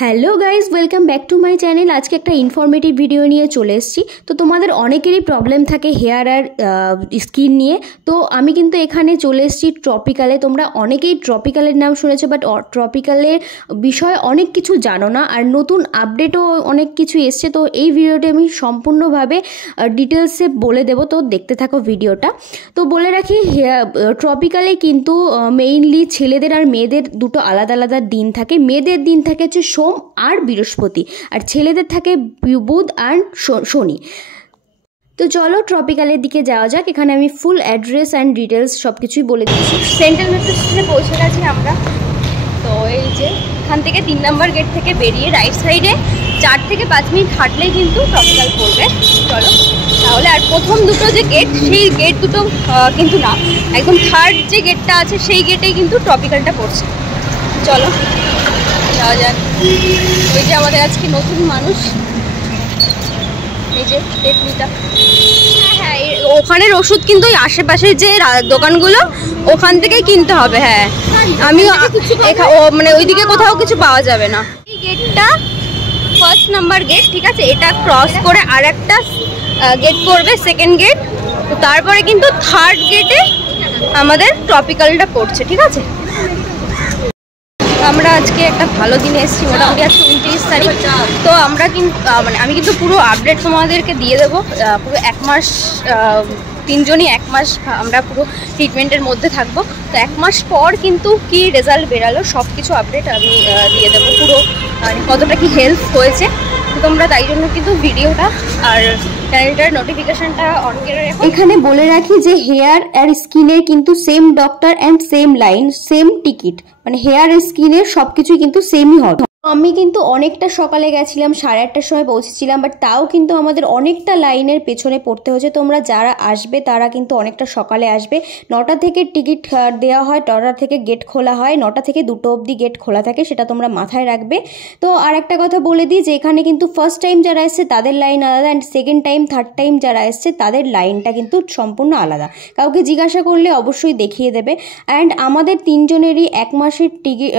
Hello guys, welcome back to my channel. আজকে একটা informative video নিয়ে চলে এসেছি। তো তোমাদের অনেকেরই প্রবলেম থাকে হেয়ার আর স্কিন নিয়ে। তো আমি কিন্তু এখানে চলে এসেছি ট্রপিক্যালে। তোমরা অনেকেই ট্রপিক্যালের নাম শুনেছো, বাট ট্রপিক্যালের বিষয়ে অনেক কিছু জানো না, আর নতুন আপডেটও অনেক কিছু এসছে। তো এই ভিডিওটি আমি সম্পূর্ণভাবে ডিটেলসে বলে দেবো, তো দেখতে থাকো ভিডিওটা। তো বলে রাখি, ট্রপিক্যালে কিন্তু মেইনলি ছেলেদের আর মেয়েদের দুটো আলাদা আলাদা দিন থাকে। মেয়েদের দিন থাকে হচ্ছে সোম আর বৃহস্পতি, আর ছেলেদের থাকে বুধ আর শনি। তো চলো ট্রপিক্যালের দিকে যাওয়া যাক। এখানে আমি ফুল অ্যাড্রেস অ্যান্ড ডিটেলস সব কিছুই বলে দিচ্ছি। সেন্ট্রাল মেট্রো স্টেশনে পৌঁছে গেছি আমরা। তো এই যে এখান থেকে 3 নম্বর গেট থেকে বেরিয়ে রাইট সাইডে 4 থেকে 5 মিনিট হাঁটলেই কিন্তু ট্রপিক্যাল পড়বে। চলো তাহলে। আর প্রথম দুটো যে গেট, সেই গেট দুটো কিন্তু না, একদম থার্ড যে গেটটা আছে সেই গেটেই কিন্তু ট্রপিক্যালটা পড়ছে। চলো যাওয়া যাক। ওই যে আমাদের আজকে নতুন মানুষ, এই যে টেকনিটা। হ্যাঁ, ওখানের ওষুধ কিন্তু ওই আশেপাশের যে দোকানগুলো ওখান থেকেই কিনতে হবে। হ্যাঁ, আমিও মানে ওইদিকে কোথাও কিছু পাওয়া যাবে না। এই গেটটা ফার্স্ট নাম্বার গেট, ঠিক আছে। এটা ক্রস করে আর একটা গেট পড়বে, সেকেন্ড গেট। তো তারপরে কিন্তু থার্ড গেটে আমাদের ট্রপিক্যালটা পড়ছে, ঠিক আছে। আমরা আজকে একটা ভালো দিনে এসেছি, মোটামুটি আজকে 29 তারিখ। তো আমরা কিন্তু মানে আমি কিন্তু পুরো আপডেট তোমাদেরকে দিয়ে দেবো। পুরো 1 মাস, 3 জনই 1 মাস আমরা পুরো ট্রিটমেন্টের মধ্যে থাকবো। তো 1 মাস পর কিন্তু কি রেজাল্ট বেরালো সব কিছু আপডেট আমি দিয়ে দেবো, পুরো কতটা কি হেল্প হয়েছে। তোমরা তাই জন্য কিন্তু ভিডিওটা আর চ্যানেলটার নোটিফিকেশনটা অন করে রাখো। এখানে বলে রাখি যে হেয়ার আর স্কিনের কিন্তু same doctor and same line, same ticket, মানে হেয়ার আর স্কিনের সবকিছুই কিন্তু সেমই হবে। আমি কিন্তু অনেকটা সকালে গেছিলাম, 8:30টার সময় পৌঁছেছিলাম, বাট তাও কিন্তু আমাদের অনেকটা লাইনের পেছনে পড়তে হয়েছে। তোমরা যারা আসবে তারা কিন্তু অনেকটা সকালে আসবে। 9টা থেকে টিকিট দেওয়া হয়, 9টা থেকে গেট খোলা হয়, 9টা থেকে 2টো অবধি গেট খোলা থাকে, সেটা তোমরা মাথায় রাখবে। তো আর একটা কথা বলে দিই যে এখানে কিন্তু ফার্স্ট টাইম যারা এসছে তাদের লাইন আলাদা, and second time third time যারা এসছে তাদের লাইনটা কিন্তু সম্পূর্ণ আলাদা। কাউকে জিজ্ঞাসা করলে অবশ্যই দেখিয়ে দেবে। অ্যান্ড আমাদের 3 জনেরই 1 মাসের টিকিট,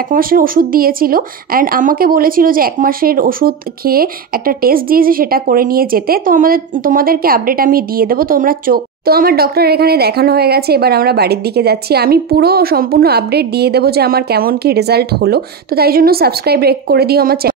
1 মাসের ওষুধ দিয়েছিল, অ্যান্ড আমাকে বলেছিল যে 1 মাসের ওষুধ খেয়ে একটা টেস্ট দিয়েছে সেটা করে নিয়ে যেতে। তো তোমাদেরকে আপডেট আমি দিয়ে দেবো, তোমরা তো আমার ডক্টর এখানে দেখানো হয়ে গেছে, এবার আমরা বাড়ির দিকে যাচ্ছি। আমি পুরো সম্পূর্ণ আপডেট দিয়ে দেবো যে আমার কেমন কি রেজাল্ট হলো। তো তাই জন্য সাবস্ক্রাইব করে দিও আমার চ্যানেল।